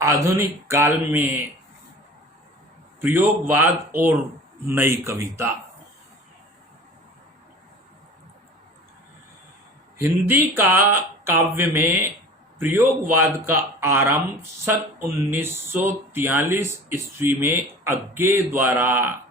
आधुनिक काल में प्रयोगवाद और नई कविता। हिंदी का काव्य में प्रयोगवाद का आरंभ सन 1943 ईस्वी में अज्ञे द्वारा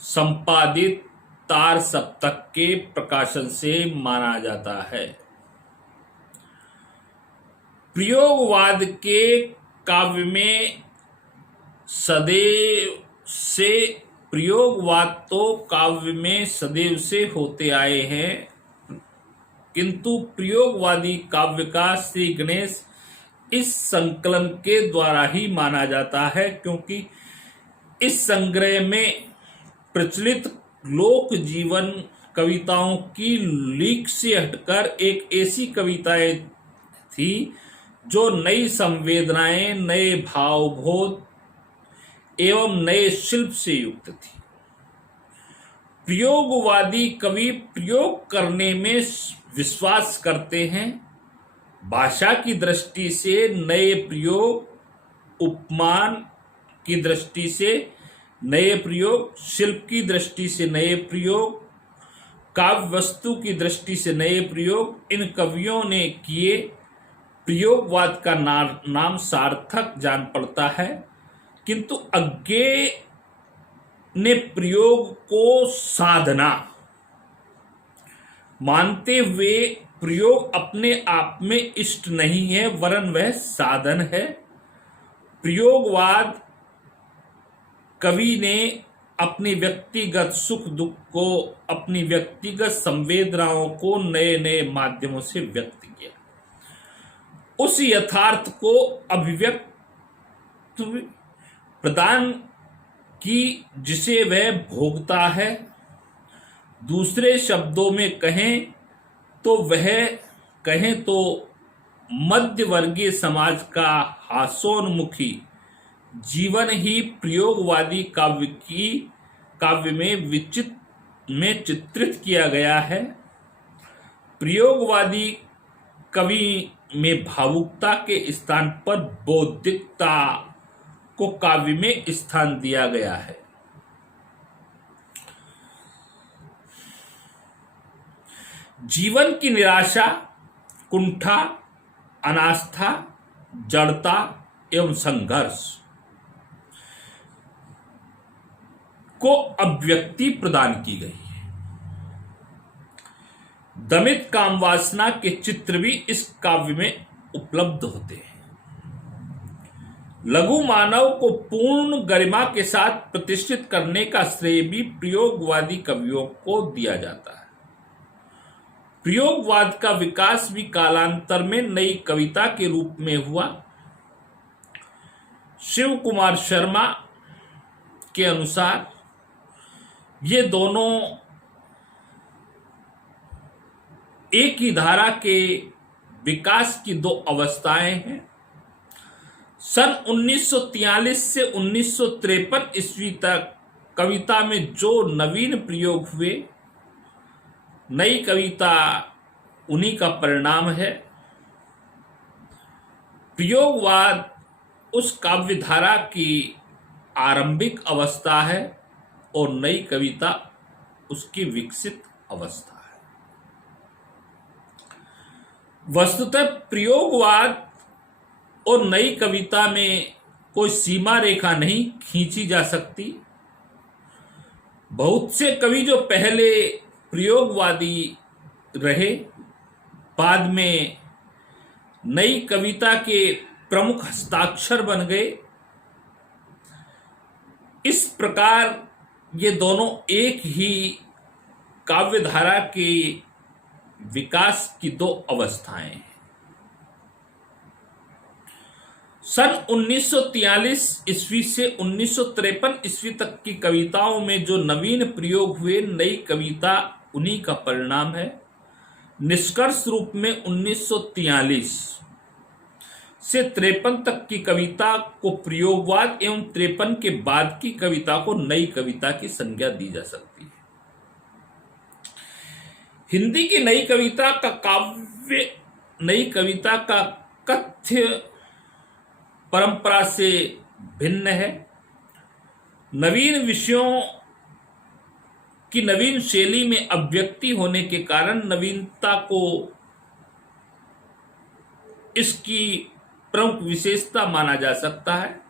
संपादित तार सप्तक के प्रकाशन से माना जाता है। प्रयोगवाद के काव्य में सदैव से प्रयोगवाद तो काव्य में सदैव से होते आए हैं, किंतु प्रयोगवादी काव्य का श्री गणेश इस संकलन के द्वारा ही माना जाता है, क्योंकि इस संग्रह में प्रचलित लोक जीवन कविताओं की लीक से हटकर एक ऐसी कविताएं थी जो नई संवेदनाएं, नए भावबोध एवं नए शिल्प से युक्त थी। प्रयोगवादी कवि प्रयोग करने में विश्वास करते हैं। भाषा की दृष्टि से नए प्रयोग, उपमान की दृष्टि से नए प्रयोग, शिल्प की दृष्टि से नए प्रयोग, काव्य वस्तु की दृष्टि से नए प्रयोग इन कवियों ने किए। प्रयोगवाद का नाम सार्थक जान पड़ता है, किंतु अज्ञे ने प्रयोग को साधना मानते हुए प्रयोग अपने आप में इष्ट नहीं है, वरन वह साधन है। प्रयोगवाद कवि ने अपनी व्यक्तिगत सुख दुख को, अपनी व्यक्तिगत संवेदनाओं को नए नए माध्यमों से व्यक्त किया। उस यथार्थ को अभिव्यक्त प्रदान की जिसे वह भोगता है। दूसरे शब्दों में कहें तो मध्यवर्गीय समाज का हास्योन्मुखी जीवन ही प्रयोगवादी काव्य में चित्रित किया गया है। प्रयोगवादी कवि में भावुकता के स्थान पर बौद्धिकता को काव्य में स्थान दिया गया है। जीवन की निराशा, कुंठा, अनास्था, जड़ता एवं संघर्ष को अभिव्यक्ति प्रदान की गई है। दमित काम वासना के चित्र भी इस काव्य में उपलब्ध होते हैं। लघु मानव को पूर्ण गरिमा के साथ प्रतिष्ठित करने का श्रेय भी प्रयोगवादी कवियों को दिया जाता है। प्रयोगवाद का विकास भी कालांतर में नई कविता के रूप में हुआ। शिव कुमार शर्मा के अनुसार ये दोनों एक ही धारा के विकास की दो अवस्थाएं हैं। सन 1943 से 1953 ईस्वी तक कविता में जो नवीन प्रयोग हुए, नई कविता उन्हीं का परिणाम है। प्रयोगवाद उस काव्य धारा की आरंभिक अवस्था है और नई कविता उसकी विकसित अवस्था है। वस्तुतः प्रयोगवाद और नई कविता में कोई सीमा रेखा नहीं खींची जा सकती। बहुत से कवि जो पहले प्रयोगवादी रहे, बाद में नई कविता के प्रमुख हस्ताक्षर बन गए। इस प्रकार ये दोनों एक ही काव्यधारा के विकास की दो अवस्थाएं हैं। सन 1943 ईस्वी से 1953 ईस्वी तक की कविताओं में जो नवीन प्रयोग हुए, नई कविता उन्हीं का परिणाम है। निष्कर्ष रूप में 1943 से 53 तक की कविता को प्रयोगवाद एवं 53 के बाद की कविता को नई कविता की संज्ञा दी जा सकती है। हिंदी की नई कविता का कथ्य परंपरा से भिन्न है। नवीन विषयों की नवीन शैली में अभिव्यक्ति होने के कारण नवीनता को इसकी प्रमुख विशेषता माना जा सकता है।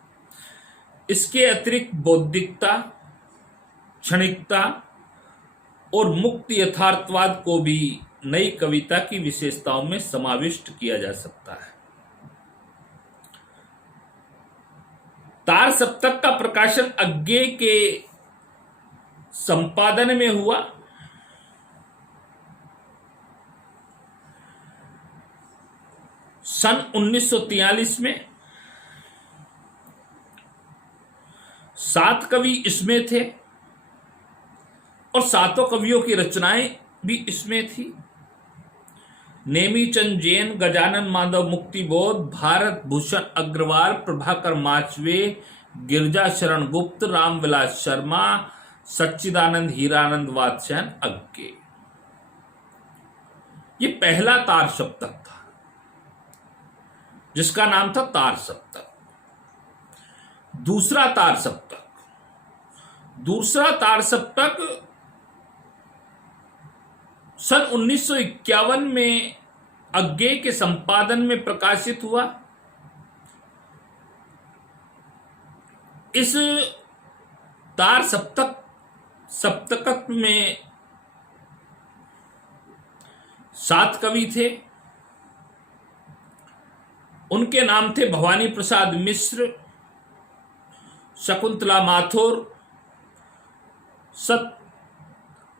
इसके अतिरिक्त बौद्धिकता, क्षणिकता और मुक्त यथार्थवाद को भी नई कविता की विशेषताओं में समाविष्ट किया जा सकता है। तार सप्तक का प्रकाशन अज्ञे के संपादन में हुआ। सन 1943 में 7 कवि इसमें थे और 7 कवियों की रचनाएं भी इसमें थी। नेमीचंद जैन, गजानन माधव मुक्तिबोध, भारत भूषण अग्रवाल, प्रभाकर माचवे, गिरजा शरण गुप्त, रामविलास शर्मा, सच्चिदानंद हीरानंद वात्स्यायन अज्ञे। ये पहला तार सप्तक था जिसका नाम था तार सप्तक। दूसरा तार सप्तक सन 1951 में अज्ञे के संपादन में प्रकाशित हुआ। इस तार सप्तक में 7 कवि थे। उनके नाम थे भवानी प्रसाद मिश्र, शकुंतला माथुर, सत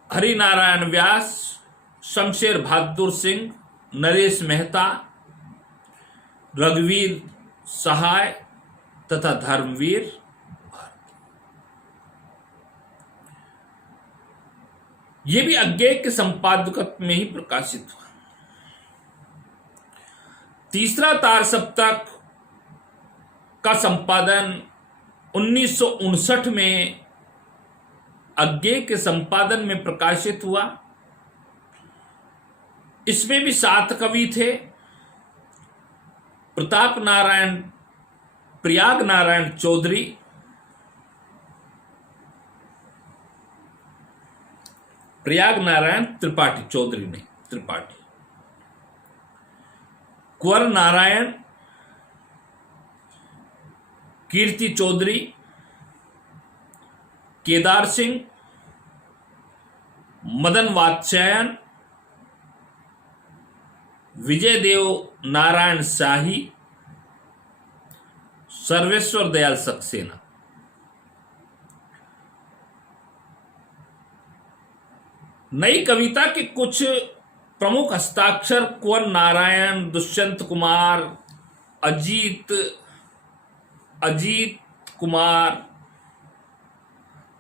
हरिनारायण व्यास, शमशेर बहादुर सिंह, नरेश मेहता, रघुवीर सहाय तथा धर्मवीर भारती। ये भी अज्ञे के संपादकत्व में ही प्रकाशित हुआ। तीसरा तार सप्तक का संपादन 1959 में अज्ञे के संपादन में प्रकाशित हुआ। इसमें भी 7 कवि थे। प्रयाग नारायण चौधरी, प्रयाग नारायण त्रिपाठी, चौधरी नहीं त्रिपाठी, कुंवर नारायण, कीर्ति चौधरी, केदार सिंह, मदन वात्स्यायन, विजय देव नारायण शाही, सर्वेश्वर दयाल सक्सेना। नई कविता के कुछ प्रमुख हस्ताक्षर कुंवर नारायण, दुष्यंत कुमार, अजीत कुमार,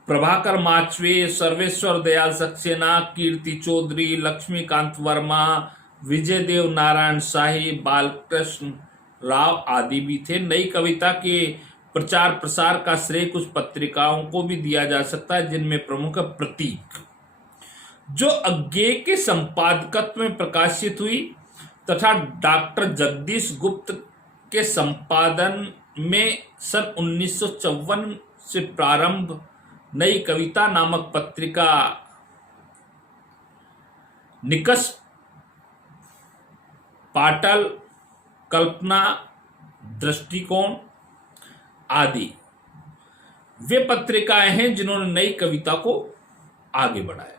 प्रभाकर माचवे, सर्वेश्वर दयाल सक्सेना, कीर्ति चौधरी, लक्ष्मीकांत वर्मा, विजय देव नारायण शाही, बालकृष्ण राव आदि भी थे। नई कविता के प्रचार प्रसार का श्रेय कुछ पत्रिकाओं को भी दिया जा सकता है, जिनमें प्रमुख प्रतीक, जो अज्ञे के संपादकत्व में प्रकाशित हुई, तथा डॉक्टर जगदीश गुप्त के संपादन में सन 1954 से प्रारंभ नई कविता नामक पत्रिका निकष, पाटल, कल्पना, दृष्टिकोण आदि वे पत्रिकाएं हैं जिन्होंने नई कविता को आगे बढ़ाया।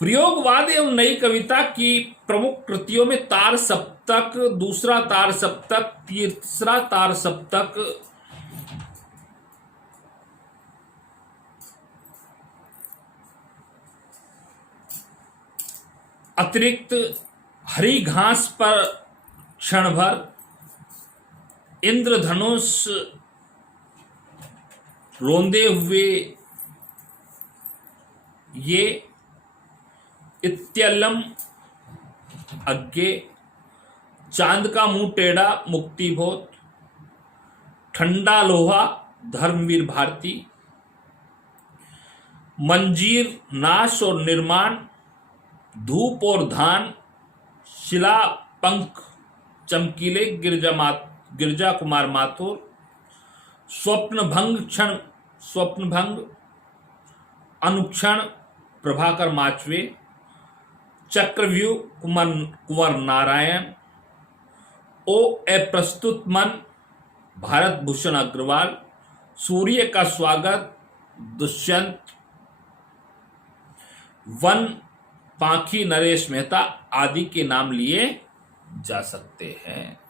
प्रयोगवाद एवं नई कविता की प्रमुख कृतियों में तार सप्तक, दूसरा तार सप्तक, तीसरा तार सप्तक, अतिरिक्त हरी घास पर क्षण भर, इंद्रधनुष, रोंदे हुए, ये इत्यलम अज्ञे, चांद का मुंह टेढ़ा मुक्तिबोध, ठंडा लोहा धर्मवीर भारती, मंजीर नाश और निर्माण, धूप और धान, शिला पंख चमकीले गिरजा कुमार माथुर, स्वप्नभंग अनुक्षण प्रभाकर माचवे, चक्रव्यूह कुंवर नारायण, ओ ए प्रस्तुत मन भारत भूषण अग्रवाल, सूर्य का स्वागत दुष्यंत, वन पाखी नरेश मेहता आदि के नाम लिए जा सकते हैं।